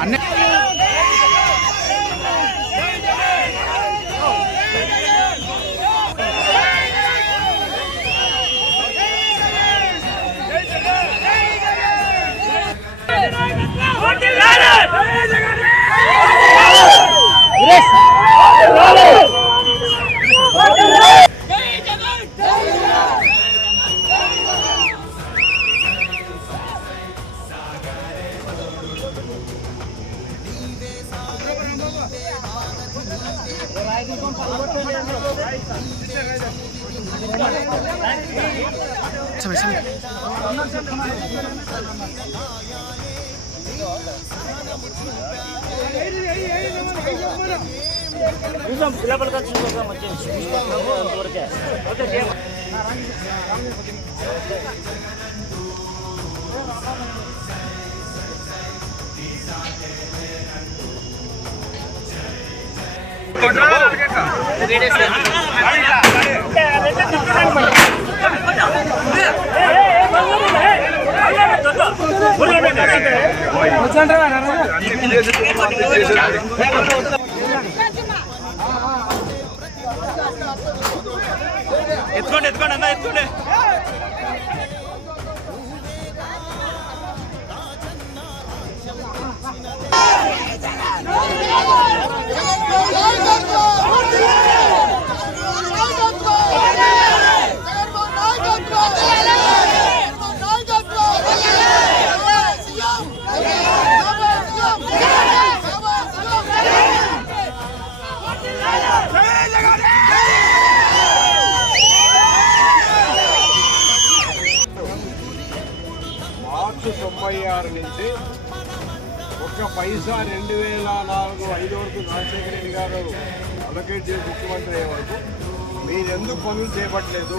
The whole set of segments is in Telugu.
అన్నీ సమయ సమయ చూసాం పిల్లలు కలిసి చూసాం వచ్చేసి అంతవరకే ఓకే సేమ్ ఎత్తుకోండి ఎత్తుకోండి అన్న ఎత్తుకోండి. పైసా రెండు వేల నాలుగు ఐదు వరకు రాజశేఖర రెడ్డి గారు అలొకేట్ చేసి ముఖ్యమంత్రి అయ్యే వరకు మీరు ఎందుకు పనులు చేపట్టలేదు?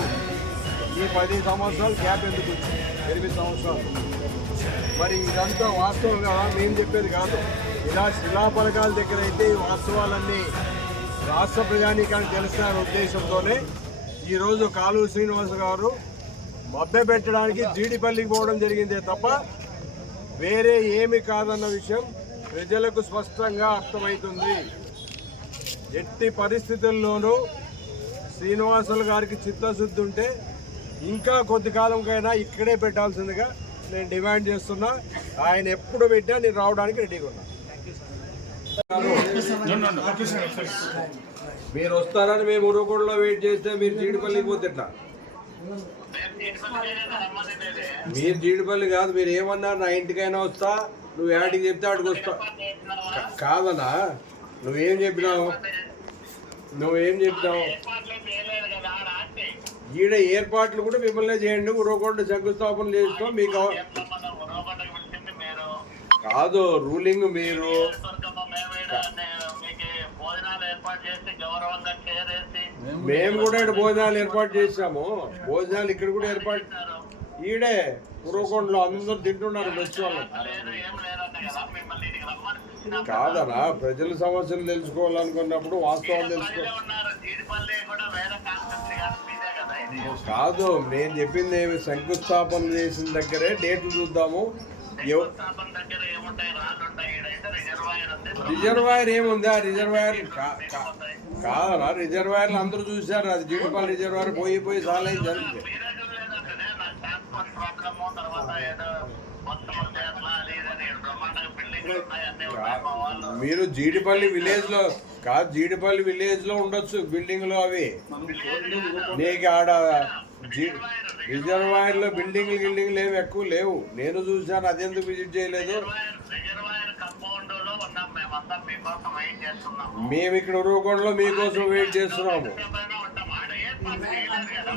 ఈ పది సంవత్సరాలు గ్యాప్ ఎందుకు వచ్చింది? ఎనిమిది సంవత్సరాలు. మరి ఇదంతా వాస్తవం కదా మేము చెప్పేది కాదు. ఇలా శిలాపలకాల దగ్గర అయితే ఈ వాస్తవాలన్నీ రాష్ట్ర ప్రజానీకానికి తెలిసిన ఉద్దేశంతోనే ఈరోజు కాలువ శ్రీనివాస్ గారు మభ్య పెట్టడానికి జీడిపల్లికి పోవడం జరిగిందే తప్ప వేరే ఏమి కాదన్న విషయం ప్రజలకు స్పష్టంగా అర్థమవుతుంది. ఎట్టి పరిస్థితుల్లోనూ శ్రీనివాసులు గారికి చిత్తశుద్ధి ఉంటే ఇంకా కొద్ది కాలంకైనా ఇక్కడే పెట్టాల్సిందిగా నేను డిమాండ్ చేస్తున్నా. ఆయన ఎప్పుడు పెట్టినా నేను రావడానికి రెడీగా ఉన్నా. మీరు వస్తారని మేము ఉరవకొండలో వెయిట్ చేస్తే మీరు జీడిపల్లికి పోతే ఎట్లా? మీరు జీడిపల్లి కాదు మీరు ఏమన్నారు నా ఇంటికైనా వస్తా. నువ్వు యాడికి చెప్తే ఆడికి వస్తావు కాదనా నువ్వేం చెప్పినావు? నువ్వేం చెప్పినావు? ఈడ ఏర్పాట్లు కూడా మిమ్మల్ని చేయండి ఉరవకొండ శంకుస్థాపన చేస్తాం మీకు కాదు రూలింగ్ మీరు. మేము కూడా భోజనాలు ఏర్పాటు చేసాము భోజనాలు ఇక్కడ కూడా ఏర్పాటు ఈడే ఉరవకొండలో అందరూ తింటున్నారు మెచ్చుకోవాలి వాళ్ళు కాదనా ప్రజల సమస్యలు తెలుసుకోవాలనుకున్నప్పుడు వాస్తవాలు తెలుసుకో. కాదు నేను చెప్పింది ఏమి శంకుస్థాపన చేసిన దగ్గరే డేట్లు చూద్దాము. రిజర్వాయర్ ఏముంది? ఆ రిజర్వాయర్ కాదరా కాదనా రిజర్వాయర్లు అందరూ చూశారు. అది జీడిపల్లి రిజర్వాయర్ పోయి పోయి చాలా జరిగింది మీరు జీడిపల్లి విలేజ్లో కాదు జీడిపల్లి విలేజ్లో ఉండొచ్చు బిల్డింగ్లో అవి. నీకు ఆడ రిజర్వాయర్లో బిల్డింగ్ గిల్డింగ్లు ఏమి ఎక్కువ లేవు. నేను చూశాను అదెందుకు విజిట్ చేయలేదు? మేము ఇక్కడ ఉరవకొండలో మీకోసం వెయిట్ చేస్తున్నాము.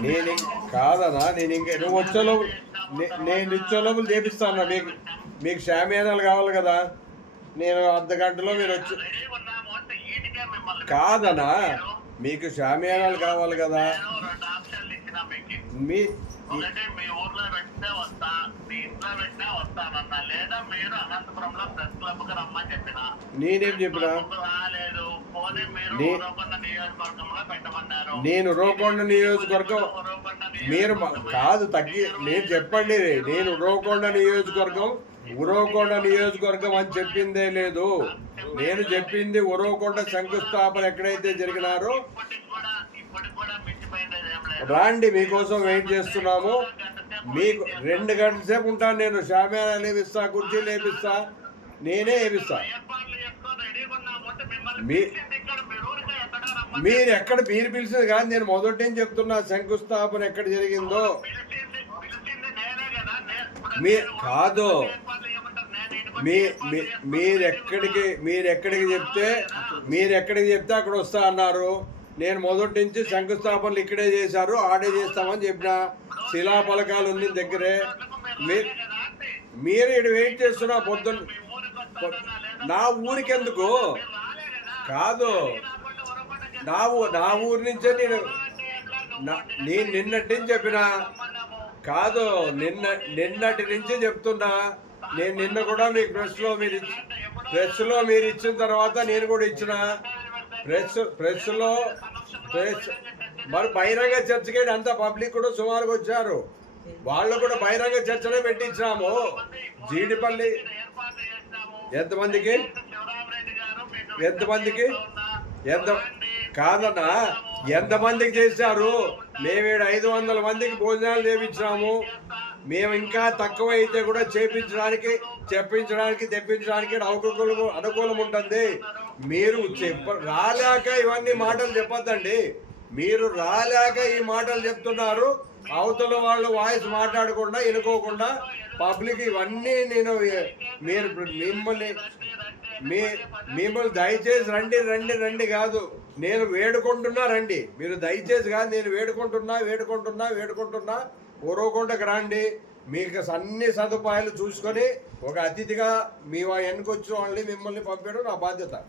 నేను కాదనా నేను ఇంకా నువ్వు వచ్చే లోపల నేను ఇచ్చే లోపల చేపిస్తాను మీకు. మీకు షామియానాలు కావాలి కదా. నేను అర్ధ గంటలో మీరు వచ్చి కాదనా? మీకు షామియానాలు కావాలి కదా. మీ ఒకటి మీ ఊర్లో పెట్టితే వస్తా మీ ఇంట్లో పెట్టినా వస్తానన్నా. లేదా మీరు అనంతపురంలో ప్రెస్ క్లబ్కి రమ్మని చెప్పిన. నేనేం చెప్పినా? నేను రోకొండ నియోజకవర్గం మీరు కాదు తగ్గి నేను చెప్పండి నేను ఉరవకొండ నియోజకవర్గం ఉరవకొండ నియోజకవర్గం అని చెప్పిందే లేదు. నేను చెప్పింది ఉరవకొండ శంకుస్థాపన ఎక్కడైతే జరిగినారో రాండి మీకోసం వెయిట్ చేస్తున్నాము. మీకు రెండు గంటల సేపు ఉంటాను నేను. షామ్యానా లేపిస్తా కుర్చీ లేపిస్తా నేనే వేపిస్తా ఏర్పాట్లు చేసుకొని రెడీగా ఉన్నాము అంటే మిమ్మల్ని మీ- మీరు ఎక్కడ మీరు పిలిచింది కాదు నేను మొదటి చెప్తున్నా శంకుస్థాపన ఎక్కడ జరిగిందో. మీ కాదు. మీ మీ- మీరు ఎక్కడికి మీరు ఎక్కడికి చెప్తే మీరు ఎక్కడికి చెప్తే అక్కడ వస్తా అన్నారు. నేను మొదటి నుంచి శంకుస్థాపనలు ఇక్కడే చేశారు ఆడే చేస్తామని చెప్పిన శిలా పలకాలు ఉంది దగ్గరే. మీరు మీరు ఇక్కడ వెయిట్ చేస్తున్నా పొద్దున్న ఊరికి నా ఊరికెందుకు? కాదు. నా ఊ నా ఊరి నుంచే నేను నా- నేను నిన్నటి నుంచి చెప్పిన. కాదు నిన్న నిన్నటి నుంచి చెప్తున్నా. నేను నిన్న కూడా మీకు ప్రెస్లో మీరు ఇచ్చి- ప్రెస్లో మీరు ఇచ్చిన తర్వాత నేను కూడా ఇచ్చిన. ప్రెస్ ప్రెస్లో ప్రెస్ మరి బహిరంగ చర్చకి అంతా పబ్లిక్ కూడా సుమారుగా వచ్చారు. వాళ్ళు కూడా బహిరంగ చర్చనే పెట్టించినాము. జీడిపల్లి ఎంతమందికి? ఎంతమందికి? ఎంత? కాదన్నా ఎంతమందికి చేశారు? మేము ఐదు వందల మందికి భోజనాలు చేపించినాము. మేము ఇంకా తక్కువ అయితే కూడా చేపించడానికి చెప్పించడానికి తెప్పించడానికి ఈడ అనుకూలం అనుకూలం ఉంటుంది. మీరు చెప్ప రాలేక ఇవన్నీ మాటలు చెప్పొద్దండి. మీరు రాలేక ఈ మాటలు చెప్తున్నారు. అవతల వాళ్ళు వాయిస్ మాట్లాడకుండా ఎనుకోకుండా పబ్లిక్ ఇవన్నీ నేను మీరు మిమ్మల్ని మీ మిమ్మల్ని దయచేసి రండి రండి రండి కాదు. నేను వేడుకుంటున్నా రండి. మీరు దయచేసి కాదు నేను వేడుకుంటున్నా వేడుకుంటున్నా వేడుకుంటున్నా. ఊరవకొండకు రండి. మీకు అన్ని సదుపాయాలు చూసుకొని ఒక అతిథిగా మీ ఎన్నికొచ్చిన వాళ్ళని మిమ్మల్ని పంపడం నా బాధ్యత.